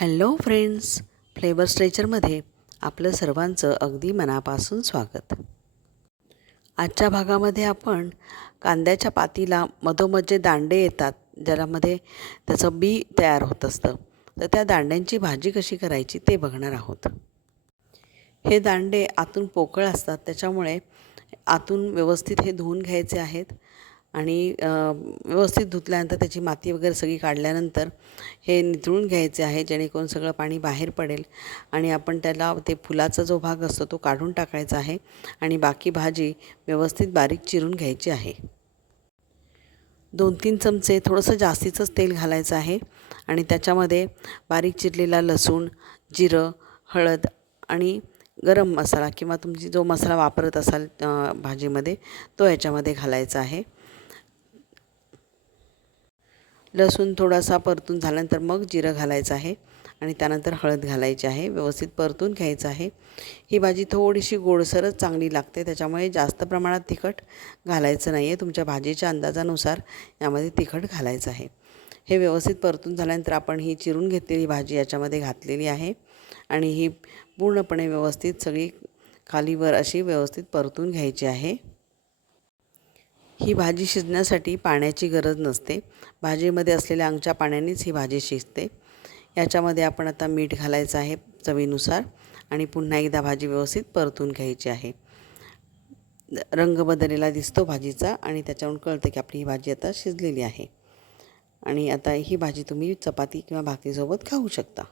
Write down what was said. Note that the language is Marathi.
हॅलो फ्रेंड्स, फ्लेवर स्ट्रेचरमध्ये आपलं सर्वांचं अगदी मनापासून स्वागत. आजच्या भागामध्ये आपण कांद्याच्या पातीला मधोमध जे दांडे येतात, ज्यामध्ये त्याचं बी तयार होत असतं, तर त्या दांड्यांची भाजी कशी करायची ते बघणार आहोत. हे दांडे आतून पोकळ असतात, त्याच्यामुळे आतून व्यवस्थित हे धुवून घ्यायचे आहेत आणि व्यवस्थित धुतल्यानंतर त्याची माती वगैरे सगळी काढल्यानंतर हे निथळून घ्यायचे आहे, जेणेकरून सगळं पाणी बाहेर पडेल आणि आपण त्याला ते फुलाचा जो भाग असतो तो काढून टाकायचा आहे आणि बाकी भाजी व्यवस्थित बारीक चिरून घ्यायची आहे. 2-3 चमचे थोडंसं जास्तीचंच तेल घालायचं आहे आणि त्याच्यामध्ये बारीक चिरलेला लसूण, जिरं, हळद आणि गरम मसाला किंवा तुमची जो मसाला वापरत असाल भाजीमध्ये तो याच्यामध्ये घालायचा आहे. लसूण थोडासा परतून झाल्यानंतर मग जिरं घालायचं आहे आणि त्यानंतर हळद घालायची आहे. व्यवस्थित परतून घ्यायचं आहे. ही भाजी थोडीशी गोडसरच चांगली लागते, त्याच्यामुळे जास्त प्रमाणात तिखट घालायचं नाही आहे. तुमच्या भाजीच्या अंदाजानुसार यामध्ये तिखट घालायचं आहे. हे व्यवस्थित परतून झाल्यानंतर आपण ही चिरून घेतलेली भाजी याच्यामध्ये घातलेली आहे आणि ही पूर्णपणे व्यवस्थित सगळी खालीवर अशी व्यवस्थित परतून घ्यायची आहे. ही भाजी शिजण्यासाठी पाण्याची गरज नसते. भाजीमध्ये असलेल्या अंगच्या पाण्यानेच ही भाजी शिजते. याच्यामध्ये आपण आता मीठ घालायचं आहे चवीनुसार आणि पुन्हा एकदा भाजी व्यवस्थित परतून घ्यायची आहे. रंग बदललेला दिसतो भाजीचा आणि त्याच्यावरून कळतं की आपली ही भाजी आता शिजलेली आहे आणि आता ही भाजी तुम्ही चपाती किंवा भाकरीसोबत खाऊ शकता.